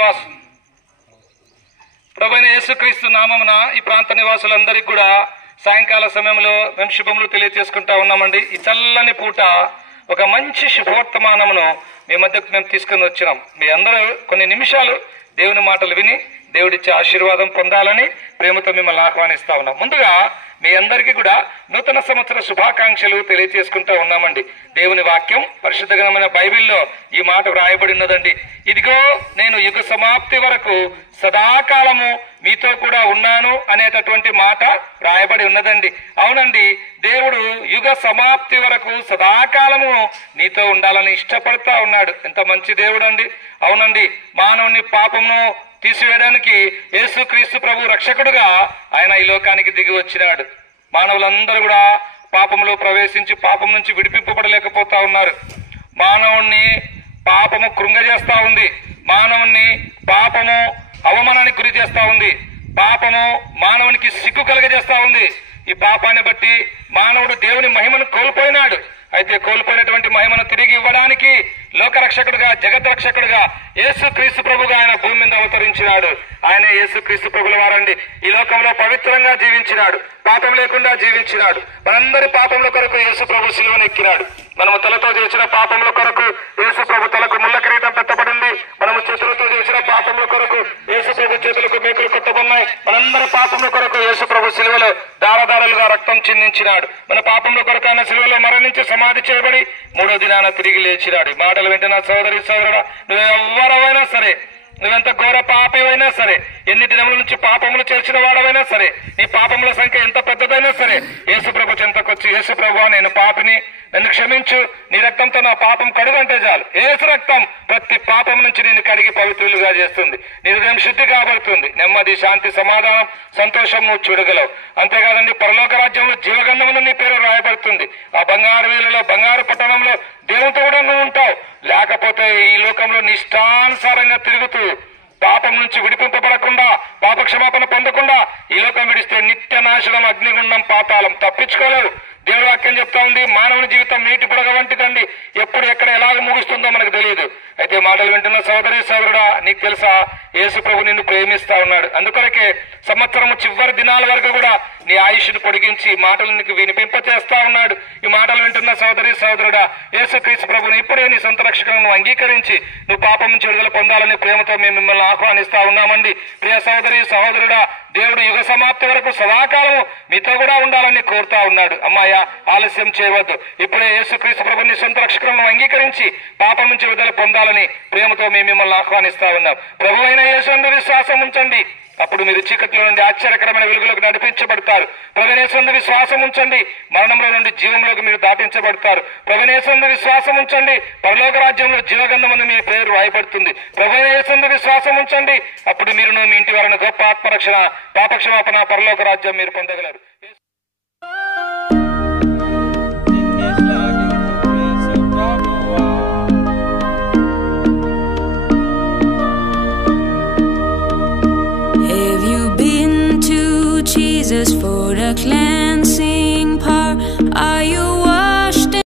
నివాసం ప్రభువైన యేసుక్రీస్తు నామమున ఈ ప్రాంత నివాసులందరికీ కూడా సాయంకాల సమయంలో మేము శుభములు తెలియజేసుకుంటా ఉన్నామండి. ఈ చల్లని పూట ఒక మంచి శుభవర్తమానమును మీ మధ్యకు మేము తీసుకుని వచ్చినాం. మీ అందరూ కొన్ని నిమిషాలు దేవుని మాటలు విని దేవుడిచ్చే ఆశీర్వాదం పొందాలని ప్రేమతో మిమ్మల్ని ఆహ్వానిస్తా ఉన్నాం. ముందుగా మీ అందరికీ కూడా నూతన సంవత్సర శుభాకాంక్షలు తెలియజేసుకుంటూ ఉన్నామండి. దేవుని వాక్యం పరిశుద్ధ గ్రంథమైన బైబిల్లో ఈ మాట వ్రాయబడి ఉన్నదండి. ఇదిగో నేను యుగ సమాప్తి వరకు సదాకాలము మీతో కూడా ఉన్నాను అనేటటువంటి మాట రాయబడి ఉన్నదండి. అవునండి, దేవుడు యుగ సమాప్తి వరకు సదాకాలము నీతో ఉండాలని ఇష్టపడతా ఉన్నాడు. ఎంత మంచి దేవుడు అండి. అవునండి, మానవుని పాపమును తీసివేయడానికి యేసుక్రీస్తు ప్రభు రక్షకుడుగా ఆయన ఈ లోకానికి దిగి వచ్చినాడు. మానవులందరూ కూడా పాపంలో ప్రవేశించి పాపం నుంచి విడిపింపబడలేకపోతా ఉన్నారు. మానవుణ్ణి పాపము కృంగజేస్తా ఉంది. మానవుణ్ణి పాపము అవమానానికి గురి చేస్తా ఉంది. పాపము మానవునికి సిగ్గు కలగజేస్తా ఉంది. ఈ పాపాన్ని బట్టి మానవుడు దేవుని మహిమను కోల్పోయినాడు. అయితే కోల్పోయినటువంటి మహిమను తిరిగి ఇవ్వడానికి లోకరక్షకుడుగా జగద్రక్షకుడుగా యేసుక్రీస్తు ప్రభుగా ఆయన భూమి మీద అవతరించినాడు. ఆయన యేసుక్రీస్తు ప్రభుల వారండి. ఈ లోకంలో పవిత్రంగా జీవించినాడు, పాపం లేకుండా జీవించినాడు. మనందరి పాపముల కొరకు యేసు ప్రభు సిలువను ఎక్కినాడు. మనము తలతో చేసిన పాపముల కొరకు యేసు ప్రభు తలకు ముళ్ళ కిరీటం పెట్టబడింది. మనము చేతులతో చేసిన పాపముల కొరకు యేసు ప్రభు చేతులకు మేకులు కొట్టబడినాయి. మనందరి పాపముల కొరకు యేసు ప్రభు సిలువలో దారదారలుగా రక్తం చిందించినాడు. మన పాపముల కొరకు ఆయన సిలువలో మరణించి సమాధి చేయబడి 3వ దినాన తిరిగి లేచినాడు. మాటలు వింటున్న సోదరి సోదరుడా, నువ్వెవరైనా సరే, నువ్వెంత ఘోర పాపమైనా సరే, ఎన్ని దినముల నుంచి పాపములు చేసిన వాడవైనా సరే, నీ పాపముల సంఖ్య ఎంత పెద్దదైనా సరే, యేసుప్రభు చెంతకొచ్చి యేసుప్రభు నేను పాపిని, నన్ను క్షమించు, నీ రక్తంతో నా పాపం కడుగంటే చాలు. యేసు రక్తం ప్రతి పాపం నుంచి నిన్ను కడిగి పవిత్రులుగా చేస్తుంది. నీ హృదయం శుద్ధి కాబడుతుంది. నెమ్మది, శాంతి, సమాధానం, సంతోషం నువ్వు చూడగలవు. అంతేకాదండి, పరలోక రాజ్యంలో జీవగంధమును నీ పేరు రాయబడుతుంది. ఆ బంగారు వేలలో, బంగారు పట్టణంలో దేవునితో కూడా నువ్వు ఉంటావు. లేకపోతే ఈ లోకంలో నీ ఇష్టానుసారంగా తిరుగుతూ పాపం నుంచి విడిపింపబడకుండా, పాప క్షమాపణ పొందకుండా ఈ లోకం విడిస్తే నిత్య నాశనం, అగ్నిగుండం, పాతాళం తప్పించుకోలేవు. దేవుడి వాక్యం చెప్తా ఉంది, మానవుని జీవితం నీటి బుడగ వంటిదండి. ఎప్పుడు ఎక్కడ ఎలాగ ముగుస్తుందో మనకు తెలియదు. అయితే మాటలు వింటున్న సోదరి సోదరుడా, నీకు తెలుసా, యేసు ప్రభు నిన్ను ప్రేమిస్తా ఉన్నాడు. అందుకొరకే సంవత్సరము చివరి దినాల వరకు కూడా నీ ఆయుష్ను పొడిగించి మాటలు నీకు వినిపింప చేస్తా ఉన్నాడు. ఈ మాటలు వింటున్న సోదరి సోదరుడా, యేసుక్రీస్తు ప్రభుని ఇప్పుడే నీ సొంత రక్షకులను అంగీకరించి నువ్వు పాపం నుంచి విడుదల పొందాలని ప్రేమతో మేము మిమ్మల్ని ఆహ్వానిస్తా ఉన్నామండి. ప్రియ సోదరి సహోదరుడా, దేవుడు యుగ సమాప్తి వరకు సదాకాలము మీతో కూడా ఉండాలని కోరుతా ఉన్నాడు. అమ్మాయ, ఆలస్యం చేయవద్దు. ఇప్పుడే యేసుక్రీస్తు ప్రభుని సొంత రక్షకులను అంగీకరించి పాపం నుంచి విడుదల పొందాలని ప్రేమతో మేము మిమ్మల్ని ఆహ్వానిస్తా ఉన్నాం. ప్రభు అయిన యేసునందు విశ్వాసం ఉంచండి, అప్పుడు మీరు చీకట్లో నుండి ఆశ్చర్యకరమైన వెలుగులోకి నడిపించబడతారు. ప్రభునేసందు విశ్వాసం ఉంచండి, మరణంలో నుండి జీవంలోకి మీరు దాటించబడతారు. ప్రభునేసందు విశ్వాసం ఉంచండి, పరలోక రాజ్యంలో జీవగంధమును మీ పేరు రాయబడుతుంది. ప్రభునేసందు విశ్వాసం ఉంచండి, అప్పుడు మీరు మీ ఇంటి వారిని గొప్ప ఆత్మరక్షణ, పాపక్షమాపణ, పరలోక రాజ్యం మీరు పొందగలరు.